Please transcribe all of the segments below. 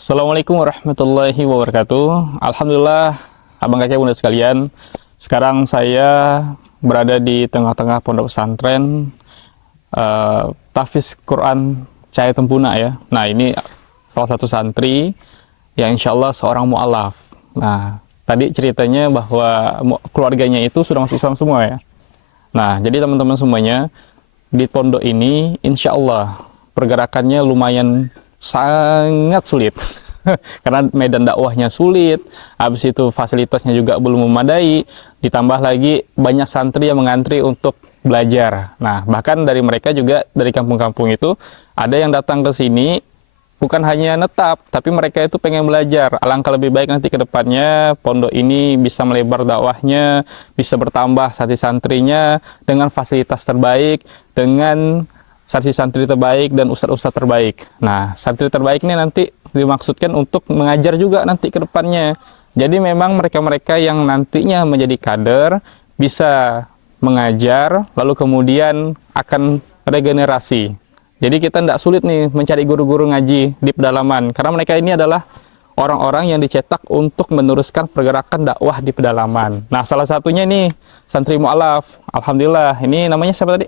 Assalamualaikum warahmatullahi wabarakatuh. Alhamdulillah, abang kakek bunda sekalian. Sekarang saya berada di tengah-tengah pondok pesantren Tahfiz Quran Cahaya Tempuna ya. Nah ini salah satu santri yang insya Allah seorang mu'alaf. Nah tadi ceritanya bahwa keluarganya itu sudah masuk Islam semua ya. Nah jadi teman-teman semuanya di pondok ini insya Allah pergerakannya lumayan sangat sulit karena medan dakwahnya sulit, habis itu fasilitasnya juga belum memadai, ditambah lagi banyak santri yang mengantri untuk belajar. Nah bahkan dari mereka juga dari kampung-kampung itu ada yang datang ke sini bukan hanya netap, tapi mereka itu pengen belajar. Alangkah lebih baik nanti ke depannya pondok ini bisa melebar dakwahnya, bisa bertambah santri-santrinya dengan fasilitas terbaik, dengan santri-santri terbaik dan ustadz-ustadz terbaik. Nah, santri terbaik ini nanti dimaksudkan untuk mengajar juga nanti ke depannya. Jadi memang mereka-mereka yang nantinya menjadi kader bisa mengajar, lalu kemudian akan regenerasi. Jadi kita tidak sulit nih mencari guru-guru ngaji di pedalaman, karena mereka ini adalah orang-orang yang dicetak untuk meneruskan pergerakan dakwah di pedalaman. Nah, salah satunya nih santri mu'alaf. Alhamdulillah, ini namanya siapa tadi?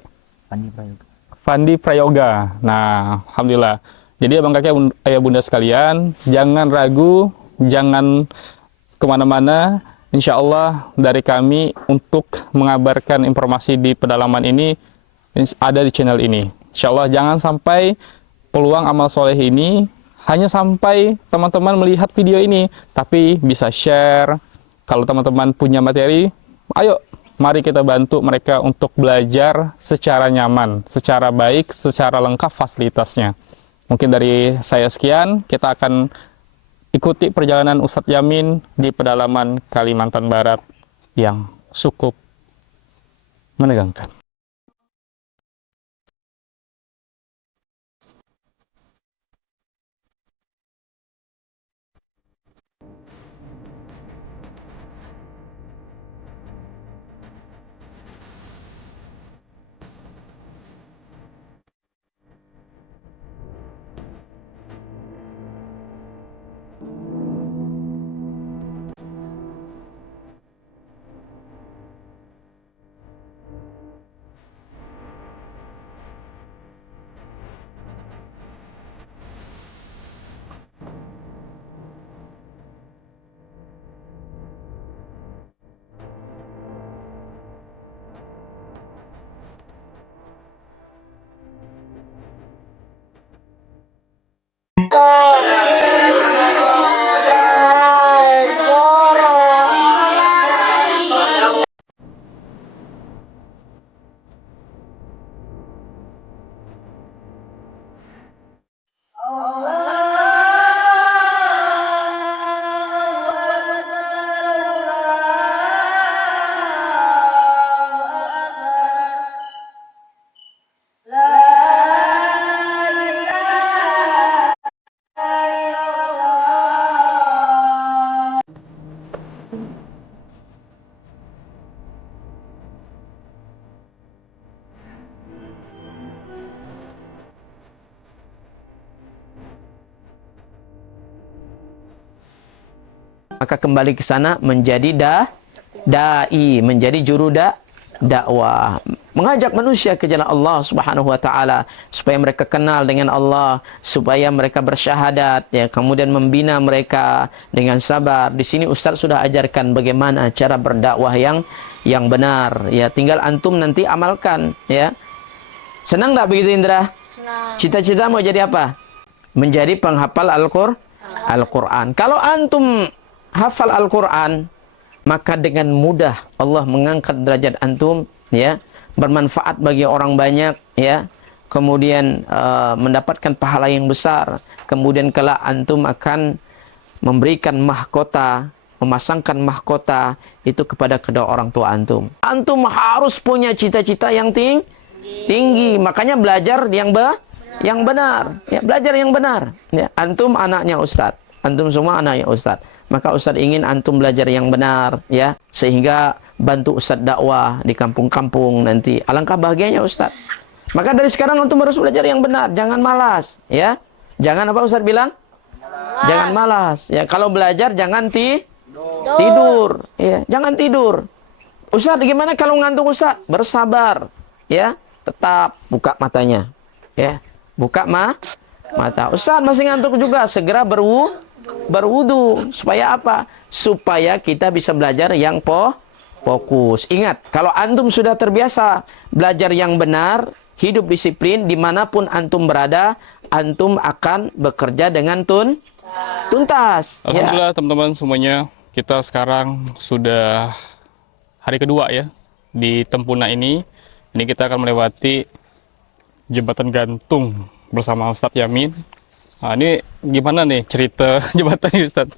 Fandi Prayoga. Nah, alhamdulillah. Jadi abang kakek ayah bunda sekalian, jangan ragu, jangan kemana-mana. Insya Allah dari kami untuk mengabarkan informasi di pedalaman ini ada di channel ini. Insya Allah jangan sampai peluang amal soleh ini hanya sampai teman-teman melihat video ini, tapi bisa share. Kalau teman-teman punya materi, ayo mari kita bantu mereka untuk belajar secara nyaman, secara baik, secara lengkap fasilitasnya. Mungkin dari saya sekian, kita akan ikuti perjalanan Ustadz Yamin di pedalaman Kalimantan Barat yang cukup menegangkan. Maka kembali ke sana menjadi dai, menjadi juru dakwah, mengajak manusia ke jalan Allah Subhanahu wa taala supaya mereka kenal dengan Allah, supaya mereka bersyahadat ya, kemudian membina mereka dengan sabar. Di sini Ustaz sudah ajarkan bagaimana cara berdakwah yang benar ya, tinggal antum nanti amalkan ya. Senang enggak begitu Indra? Senang. Cita-cita mau jadi apa? Menjadi penghafal Al-Qur'an. Kalau antum hafal Al-Quran, maka dengan mudah Allah mengangkat derajat antum ya, bermanfaat bagi orang banyak ya, kemudian mendapatkan pahala yang besar. Kemudian kelak antum akan memberikan mahkota, memasangkan mahkota itu kepada kedua orang tua antum. Antum harus punya cita-cita yang tinggi. Makanya belajar yang benar ya, belajar yang benar ya. Antum anaknya Ustadz, antum semua anaknya Ustadz, maka Ustadz ingin antum belajar yang benar ya, sehingga bantu Ustadz dakwah di kampung-kampung nanti. Alangkah bahagianya Ustadz. Maka dari sekarang antum harus belajar yang benar, jangan malas ya. Jangan apa Ustadz bilang? Jangan malas. Ya, kalau belajar jangan tidur. Ya, jangan tidur. Ustaz, gimana kalau ngantuk Ustaz? Bersabar. Ya, tetap buka matanya. Ya, buka mata. Ustaz masih ngantuk juga, segera berwudu. Supaya apa? Supaya kita bisa belajar yang fokus. Ingat, kalau antum sudah terbiasa belajar yang benar, hidup disiplin, dimanapun antum berada, antum akan bekerja dengan tuntas. Alhamdulillah teman-teman semuanya, kita sekarang sudah hari kedua ya di Tempuna ini. Ini kita akan melewati jembatan gantung bersama Ustadz Yamin. Nah, ini gimana nih cerita jembatan ini Ustadz?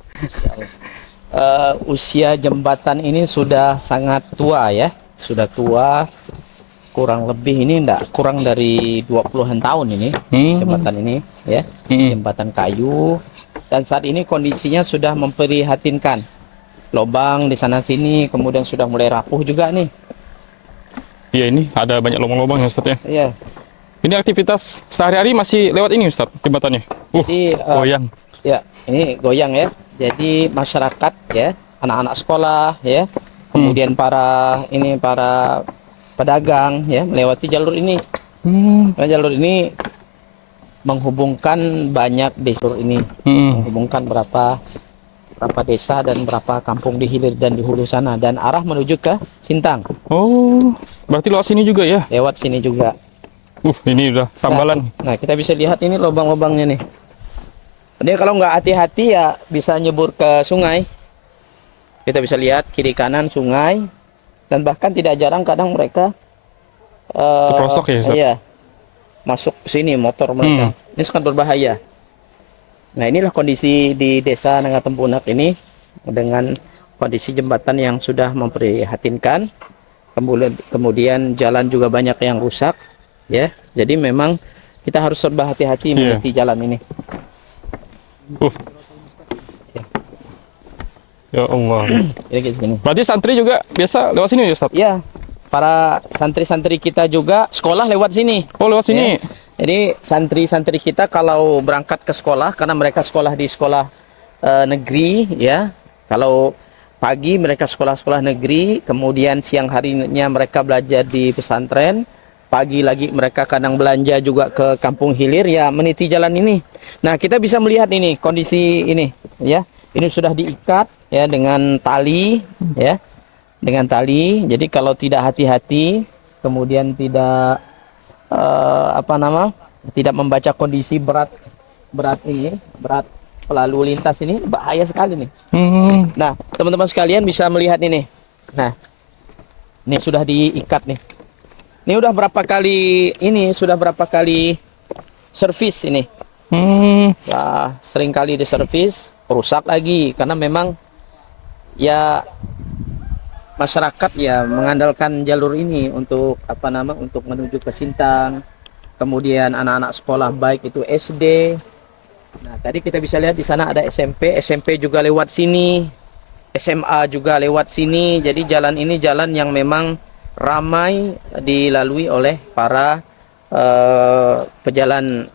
Usia jembatan ini sudah sangat tua ya. Sudah tua, kurang lebih ini enggak kurang dari 20-an tahun ini jembatan ini ya. Jembatan kayu, dan saat ini kondisinya sudah memprihatinkan. Lobang di sana sini, kemudian sudah mulai rapuh juga nih. Iya, ini ada banyak lubang-lubang ya Ustadz ya. Iya. Ini aktivitas sehari-hari masih lewat ini Ustadz jembatannya. Jadi goyang. Ya, ini goyang ya. Jadi masyarakat ya, anak-anak sekolah ya, kemudian para pedagang ya melewati jalur ini. Nah, jalur ini menghubungkan banyak desa ini, menghubungkan berapa desa dan berapa kampung di hilir dan di hulu sana, dan arah menuju ke Sintang. Oh, berarti lewat sini juga ya? Lewat sini juga. Ini udah tambalan. Nah, kita bisa lihat ini lubang-lubangnya nih. Dia kalau nggak hati-hati ya bisa nyebur ke sungai. Kita bisa lihat kiri kanan sungai, dan bahkan tidak jarang kadang mereka terprosok ya Ustaz? Iya, masuk sini motor mereka. Ini sangat berbahaya. Nah, inilah kondisi di desa Nangatempunak ini dengan kondisi jembatan yang sudah memprihatinkan. Kemudian jalan juga banyak yang rusak ya. Jadi memang kita harus serba hati-hati meniti jalan ini. Ya Allah. Berarti santri juga biasa lewat sini ya Ustaz? Iya. Para santri-santri kita juga sekolah lewat sini. Oh, lewat sini. Ya. Jadi santri-santri kita kalau berangkat ke sekolah, karena mereka sekolah di sekolah negeri ya. Kalau pagi mereka sekolah-sekolah negeri, kemudian siang harinya mereka belajar di pesantren, pagi lagi mereka kadang belanja juga ke kampung hilir ya, meniti jalan ini. Nah, kita bisa melihat ini kondisi ini ya. Ini sudah diikat ya dengan tali ya. Dengan tali. Jadi kalau tidak hati-hati, kemudian tidak tidak membaca kondisi berat lalu lintas ini, bahaya sekali nih. Nah, teman-teman sekalian bisa melihat ini. Nah, ini sudah diikat nih. Ini sudah berapa kali servis ini. Ya, sering kali diservis, rusak lagi karena memang ya masyarakat ya mengandalkan jalur ini untuk untuk menuju ke Sintang. Kemudian anak-anak sekolah baik itu SD. Nah, tadi kita bisa lihat di sana ada SMP juga lewat sini. SMA juga lewat sini. Jadi jalan ini jalan yang memang ramai dilalui oleh para pejalan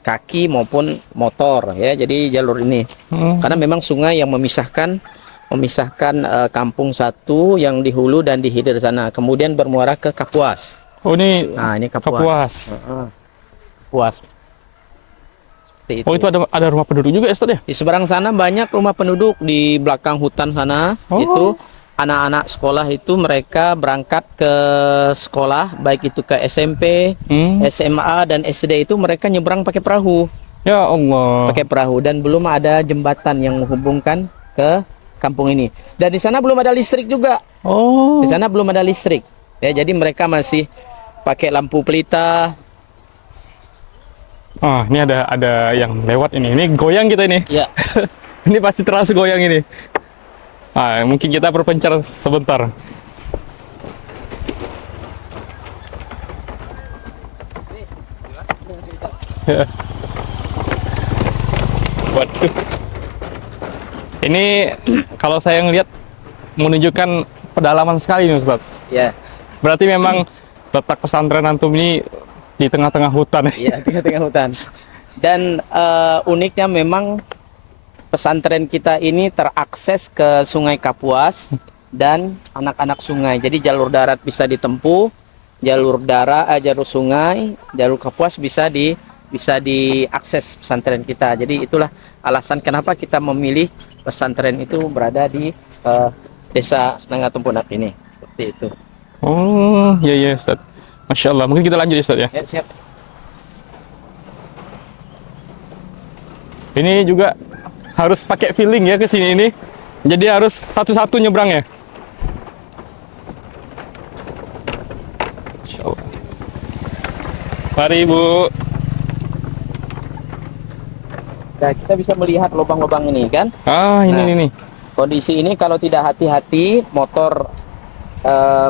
kaki maupun motor ya. Jadi jalur ini karena memang sungai yang memisahkan kampung satu yang di hulu dan di hilir sana, kemudian bermuara ke Kapuas. Oh, ini Kapuas. Kapuas. Seperti itu. Oh, itu ada rumah penduduk juga ya Ustaz ya? Di seberang sana banyak rumah penduduk, di belakang hutan sana. Itu anak-anak sekolah itu mereka berangkat ke sekolah, baik itu ke SMP, SMA dan SD, itu mereka nyebrang pakai perahu. Ya Allah. Pakai perahu, dan belum ada jembatan yang menghubungkan ke kampung ini. Dan di sana belum ada listrik juga. Di sana belum ada listrik. Ya, jadi mereka masih pakai lampu pelita. Ini ada yang lewat ini. Ini goyang kita ini. Ya. Ini pasti terasa goyang ini. Mungkin kita berpencar sebentar. Waduh. Ini kalau saya ngelihat menunjukkan pedalaman sekali nih Ustaz. Ya. Berarti memang letak pesantren antum ini di tengah-tengah hutan. Iya, tengah-tengah hutan. Dan uniknya memang pesantren kita ini terakses ke Sungai Kapuas dan anak-anak sungai. Jadi jalur darat bisa ditempuh, jalur sungai, jalur Kapuas bisa diakses pesantren kita. Jadi itulah alasan kenapa kita memilih pesantren itu berada di Desa Nangatumpunak ini. Seperti itu. Oh, iya iya Ustaz. Masya Allah. Mungkin kita lanjut ya, Ustaz ya. Ya, siap. Ini juga harus pakai feeling ya ke sini ini. Jadi harus satu-satu nyebrang ya. Masya Allah. Mari Bu. Nah, kita bisa melihat lubang-lubang ini kan. Ah, ini. Kondisi ini kalau tidak hati-hati, motor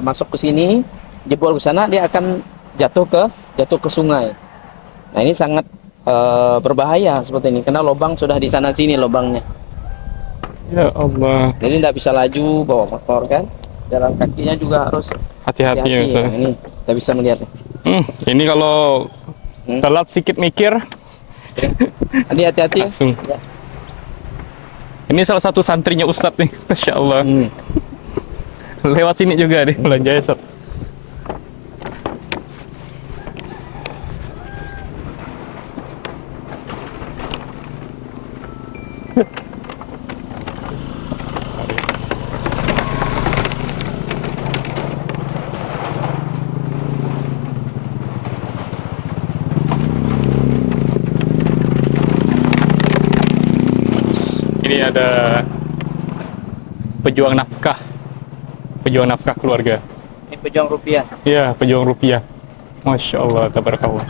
masuk ke sini, jebol ke sana, dia akan jatuh ke sungai. Nah, ini sangat berbahaya seperti ini, karena lubang sudah di sana sini lubangnya. Ya Allah. Jadi tidak bisa laju bawa motor kan. Jalan kakinya juga harus Hati-hati ya, Ustaz. Nah, ini kita bisa melihat. Ini kalau telat sedikit mikir, Nanti hati-hati. langsung. Ya. Ini salah satu santrinya Ustadz nih, Masya Allah. Lewat sini juga deh belanja ya, Ustadz. Ini ada pejuang nafkah keluarga. Ini pejuang rupiah. Iya, pejuang rupiah. Masya Allah, tabarakallah.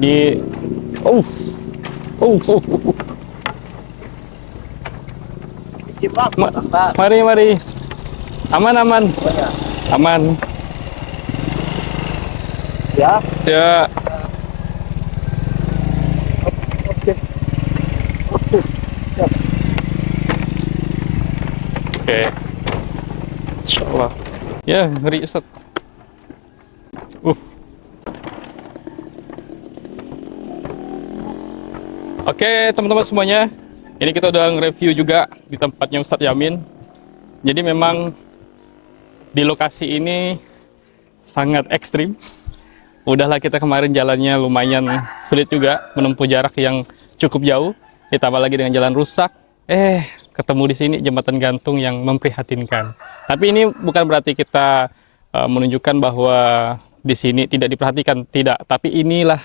Ini, oh. Simak, Mari. Aman. Aman. Ya. Ya. Oke. Insya Allah. Ya, ngeri Ustaz. Oke, teman-teman semuanya. Ini kita udah nge-review juga di tempatnya Ustadz Yamin. Jadi memang di lokasi ini sangat ekstrim. Udahlah kita kemarin jalannya lumayan sulit juga, menempuh jarak yang cukup jauh. Ditambah lagi dengan jalan rusak. Ketemu di sini jembatan gantung yang memprihatinkan. Tapi ini bukan berarti kita menunjukkan bahwa di sini tidak diperhatikan, tidak. Tapi inilah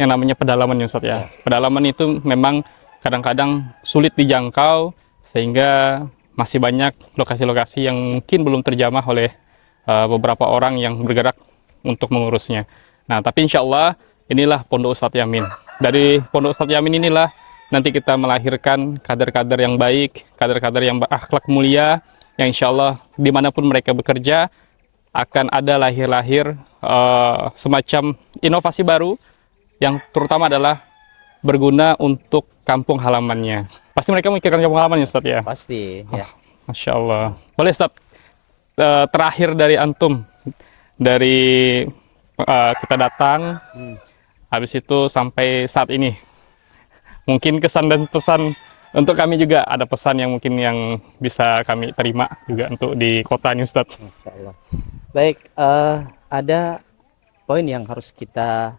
yang namanya pedalaman ya Ustadz ya. Pedalaman itu memang kadang-kadang sulit dijangkau, sehingga masih banyak lokasi-lokasi yang mungkin belum terjamah oleh beberapa orang yang bergerak untuk mengurusnya. Nah, tapi insya Allah inilah Pondok Ustadz Yamin. Dari Pondok Ustadz Yamin inilah nanti kita melahirkan kader-kader yang baik, kader-kader yang berakhlak mulia, yang insya Allah dimanapun mereka bekerja akan ada lahir-lahir semacam inovasi baru yang terutama adalah berguna untuk kampung halamannya. Pasti mereka memikirkan kampung halamannya, Ustadz ya? Pasti, ya. Masya Allah. Boleh, Ustadz, terakhir dari Antum, dari kita datang, habis itu sampai saat ini, mungkin kesan dan pesan untuk kami juga, ada pesan yang mungkin yang bisa kami terima juga untuk di kota ini, Ustadz. Masya Allah. Baik, ada poin yang harus kita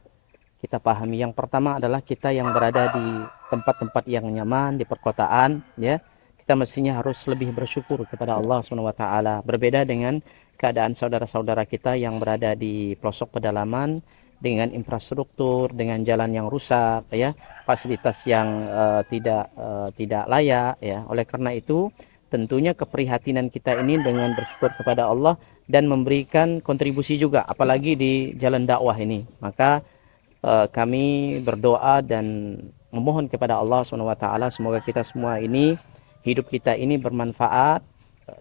pahami. Yang pertama adalah kita yang berada di tempat-tempat yang nyaman di perkotaan, ya, kita mestinya harus lebih bersyukur kepada Allah SWT. Berbeda dengan keadaan saudara-saudara kita yang berada di pelosok pedalaman dengan infrastruktur, dengan jalan yang rusak, ya, fasilitas yang tidak layak, ya. Oleh karena itu, tentunya keprihatinan kita ini dengan bersyukur kepada Allah dan memberikan kontribusi juga, apalagi di jalan dakwah ini. Maka kami berdoa dan memohon kepada Allah SWT semoga kita semua ini, hidup kita ini bermanfaat,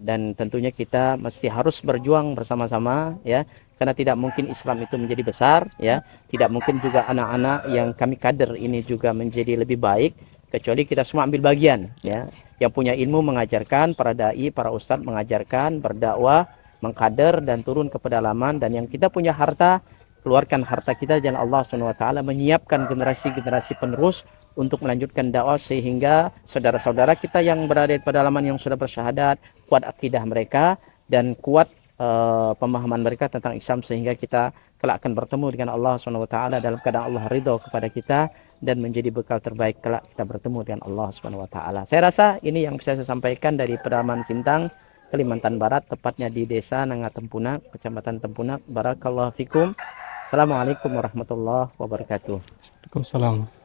dan tentunya kita mesti harus berjuang bersama-sama, ya, karena tidak mungkin Islam itu menjadi besar, ya, tidak mungkin juga anak-anak yang kami kader ini juga menjadi lebih baik kecuali kita semua ambil bagian, ya, yang punya ilmu mengajarkan, para dai, para ustadz mengajarkan, berdakwah, mengkader dan turun ke pedalaman, dan yang kita punya harta, keluarkan harta kita jalan Allah SWT, menyiapkan generasi-generasi penerus untuk melanjutkan dakwah sehingga saudara-saudara kita yang berada di pedalaman yang sudah bersyahadat kuat akidah mereka dan kuat pemahaman mereka tentang Islam sehingga kita kelak akan bertemu dengan Allah SWT dalam keadaan Allah ridho kepada kita dan menjadi bekal terbaik kelak kita bertemu dengan Allah SWT. Saya rasa ini yang bisa saya sampaikan dari pedalaman Sintang, Kalimantan Barat, tepatnya di Desa Nangatempunak, Kecamatan Tempunak. Barakallahu fikum. Assalamualaikum warahmatullahi wabarakatuh. Waalaikumsalam.